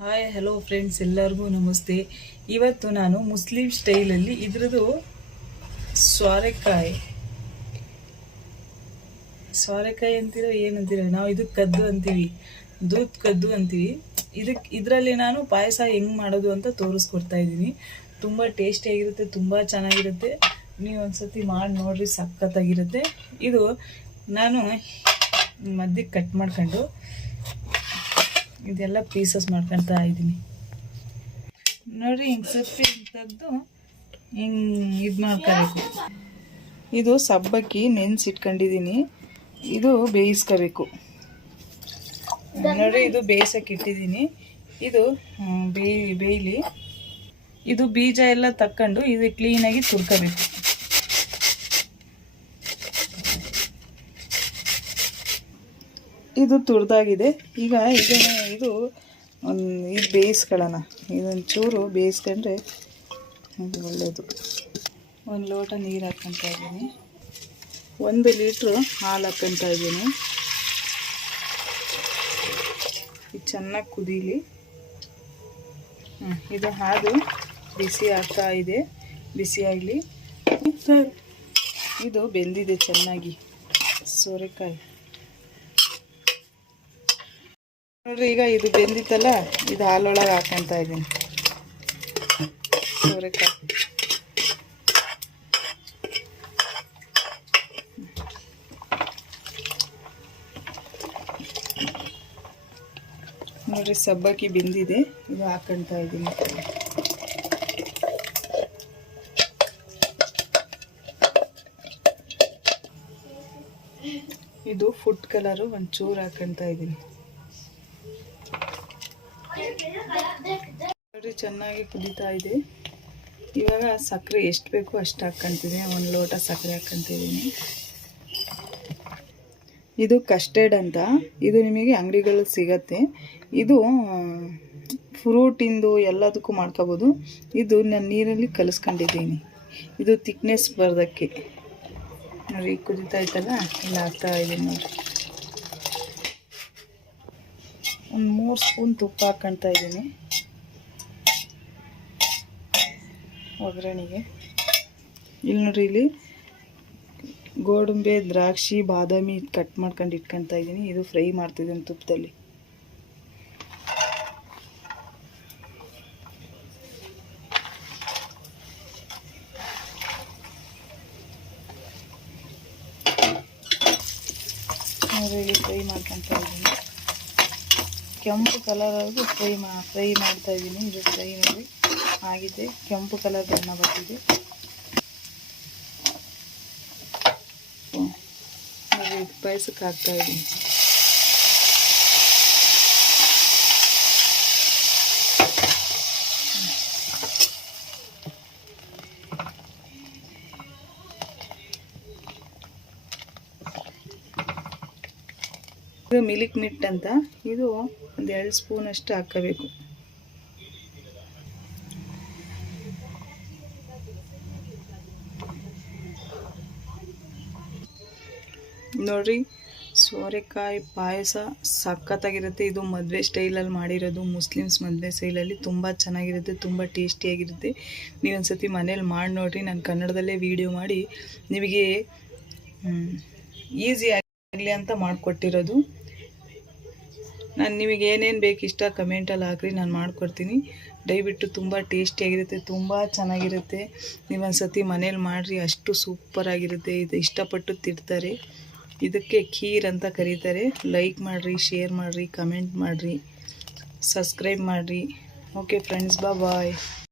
Hi hello friends, ಎಲ್ಲರಿಗೂ ನಮಸ್ತೆ. ಇವತ್ತು ನಾನು ಮುಸ್ಲಿಂ ಸ್ಟೈಲಲ್ಲಿ ಇದ್ರದ್ದು ಸೋರೆಕಾಯಿ ಅಂತೀರೋ ಏನಂತೀರೋ ನಾವು ಇದಕ್ಕೆ ಕದ್ದು ಅಂತೀವಿ, ದೂದ್ ಕದ್ದು ಅಂತೀವಿ. ಇದರಲ್ಲಿ ನಾನು ಪಾಯಸ ಹೆಂಗೆ ಮಾಡೋದು ಅಂತ ತೋರಿಸ್ಕೊಡ್ತಾ ಇದ್ದೀನಿ. ತುಂಬ ಟೇಸ್ಟಿಯಾಗಿರುತ್ತೆ, ತುಂಬ ಚೆನ್ನಾಗಿರುತ್ತೆ. ನೀವು ಒಂದ್ಸತಿ ಮಾಡಿ ನೋಡ್ರಿ, ಸಖತ್ತಾಗಿರುತ್ತೆ. ಇದು ನಾನು ಮಧ್ಯಕ್ಕೆ ಕಟ್ ಮಾಡ್ಕೊಂಡು ಇದೆಲ್ಲ ಪೀಸಸ್ ಮಾಡ್ಕೊಳ್ತಾ ಇದ್ದೀನಿ ನೋಡ್ರಿ. ಹಿಂಗೆ ಸಪ್ಪೆ ತೆಗೆದು ಹಿಂಗೆ ಇದು ಮಾಡ್ಕೋಬೇಕು. ಇದು ಸಬ್ಬಕ್ಕಿ ನೆನೆಸಿಟ್ಕೊಂಡಿದ್ದೀನಿ, ಇದು ಬೇಯಿಸ್ಕೋಬೇಕು ನೋಡ್ರಿ. ಇದು ಬೇಯಿಸೋಕೆ ಇಟ್ಟಿದ್ದೀನಿ. ಇದು ಬೇಯಲಿ. ಇದು ಬೀಜ ಎಲ್ಲ ತಕ್ಕೊಂಡು ಇದು ಕ್ಲೀನಾಗಿ ತುರ್ಕೋಬೇಕು. ಇದು ತುರಿದಾಗಿದೆ. ಈಗ ಇದು ಬೇಯಿಸ್ಕೊಳ್ಳೋಣ. ಇದೊಂಚೂರು ಬೇಯಿಸ್ಕೊಂಡ್ರೆ ಇದು ಒಳ್ಳೆಯದು. ಒಂದು ಲೋಟ ನೀರು ಹಾಕ್ಕೊತಾ ಇದ್ದೀನಿ. 1 ಲೀಟ್ರು ಹಾಲು ಹಾಕ್ಕೊತಾ ಇದ್ದೀನಿ. ಇದು ಚೆನ್ನಾಗಿ ಕುದೀಲಿ. ಇದು ಹಾಲು ಬಿಸಿ ಆಗ್ತಾ ಇದೆ, ಬಿಸಿ ಆಗಲಿ. ಇದು ಬೆಂದಿದೆ ಚೆನ್ನಾಗಿ ಸೋರೆಕಾಯಿ ನೋಡ್ರಿ. ಈಗ ಇದು ಬೆಂದಿತ್ತಲ್ಲ, ಇದು ಹಾಲೊಳಗೆ ಹಾಕ್ಕೊತಾ ಇದ್ದೀನಿ ಸೋರೆಕಾಯಿ. ನೋಡ್ರಿ, ಸಬ್ಬಕ್ಕಿ ಬೆಂದಿದೆ, ಇದು ಹಾಕ್ಕೊತಾ ಇದ್ದೀನಿ. ಇದು ಫುಡ್ ಕಲರು ಒಂಚೂರು ಹಾಕ್ಕೊತಾ ಇದ್ದೀನಿ ನೋಡ್ರಿ. ಚೆನ್ನಾಗಿ ಕುದೀತಾ ಇದೆ. ಇವಾಗ ಸಕ್ಕರೆ ಎಷ್ಟು ಬೇಕೋ ಅಷ್ಟು ಹಾಕ್ಕೊಂತಿದ್ದೀನಿ. 1 ಲೋಟ ಸಕ್ಕರೆ ಹಾಕ್ಕೊಂತಿದ್ದೀನಿ. ಇದು ಕಸ್ಟರ್ಡ್ ಅಂತ, ಇದು ನಿಮಗೆ ಅಂಗಡಿಗಳಲ್ಲಿ ಸಿಗತ್ತೆ. ಇದು ಫ್ರೂಟಿಂದು ಎಲ್ಲದಕ್ಕೂ ಮಾಡ್ಕೋಬೋದು. ಇದು ನಾನು ನೀರಲ್ಲಿ ಕಲಿಸ್ಕೊಂಡಿದ್ದೀನಿ. ಇದು ಥಿಕ್ನೆಸ್ ಬರೋದಕ್ಕೆ ನೋಡಿ. ಕುದೀತಾ ಇತ್ತಲ್ಲ, ಇಲ್ಲ ಹಾಕ್ತಾ ಇದ್ದೀನಿ ನೋಡಿ. ಒಂದು 3 ಸ್ಪೂನ್ ತುಪ್ಪ ಹಾಕ್ಕೊತಾ ಇದ್ದೀನಿ ಒಗ್ಗರಣೆಗೆ. ಇಲ್ಲಿ ನೋಡ್ರಿ, ಇಲ್ಲಿ ಗೋಡಂಬಿ, ದ್ರಾಕ್ಷಿ, ಬಾದಾಮಿ ಕಟ್ ಮಾಡ್ಕೊಂಡು ಇಟ್ಕೊತಾ ಇದ್ದೀನಿ. ಇದು ಫ್ರೈ ಮಾಡ್ತಿದ್ದೀನಿ ತುಪ್ಪದಲ್ಲಿ. ಇಲ್ಲಿ ಫ್ರೈ ಮಾಡ್ಕೊತಾ ಇದ್ದೀನಿ. ಕೆಂಪು ಕಲರ್ವರೆಗೂ ಫ್ರೈ ಮಾಡ್ತಾ ಇದ್ದೀನಿ. ಇದು ಫ್ರೈ ನೋಡಿ ಆಗಿದೆ, ಕೆಂಪು ಕಲರ್ ಬಣ್ಣ ಬರ್ತಿದೆ. ಪಾಯಸಕ್ಕೆ ಹಾಕ್ತಾ ಇದ್ದೀನಿ. ಇದು ಮಿಲ್ಕ್ ಮಿಟ್ ಅಂತ, ಇದು 1-2 ಸ್ಪೂನ್ ಅಷ್ಟು ಹಾಕಬೇಕು. ನೋಡ್ರಿ, ಸೋರೆಕಾಯಿ ಪಾಯಸ ಸಖತ್ತಾಗಿರುತ್ತೆ. ಇದು ಮದುವೆ ಸ್ಟೈಲಲ್ಲಿ ಮಾಡಿರೋದು, ಮುಸ್ಲಿಮ್ಸ್ ಮದುವೆ ಸ್ಟೈಲಲ್ಲಿ. ತುಂಬ ಚೆನ್ನಾಗಿರುತ್ತೆ, ತುಂಬ ಟೇಸ್ಟಿಯಾಗಿರುತ್ತೆ. ನೀವೊಂದ್ಸತಿ ಮನೇಲಿ ಮಾಡಿ ನೋಡಿರಿ. ನಾನು ಕನ್ನಡದಲ್ಲೇ ವಿಡಿಯೋ ಮಾಡಿ ನಿಮಗೆ ಈಸಿ ಆಗಲಿ ಅಂತ ಮಾಡಿಕೊಟ್ಟಿರೋದು. ನಾನು ನಿಮಗೆ ಏನೇನು ಬೇಕು ಇಷ್ಟ ಕಮೆಂಟಲ್ಲಿ ಹಾಕ್ರಿ, ನಾನು ಮಾಡಿಕೊಡ್ತೀನಿ. ದಯವಿಟ್ಟು ತುಂಬ ಟೇಸ್ಟಿಯಾಗಿರುತ್ತೆ, ತುಂಬ ಚೆನ್ನಾಗಿರುತ್ತೆ. ನೀವೊಂದ್ಸತಿ ಮನೇಲಿ ಮಾಡಿರಿ, ಅಷ್ಟು ಸೂಪರಾಗಿರುತ್ತೆ. ಇದು ಇಷ್ಟಪಟ್ಟು ತಿಂತಾರೆ. ಇದಕ್ಕೆ ಖೀರ್ ಅಂತ ಕರೀತಾರೆ. ಲೈಕ್ ಮಾಡಿರಿ, ಶೇರ್ ಮಾಡಿರಿ, ಕಮೆಂಟ್ ಮಾಡಿರಿ, ಸಬ್ಸ್ಕ್ರೈಬ್ ಮಾಡಿರಿ. ಓಕೆ ಫ್ರೆಂಡ್ಸ್, ಬಾಯ್.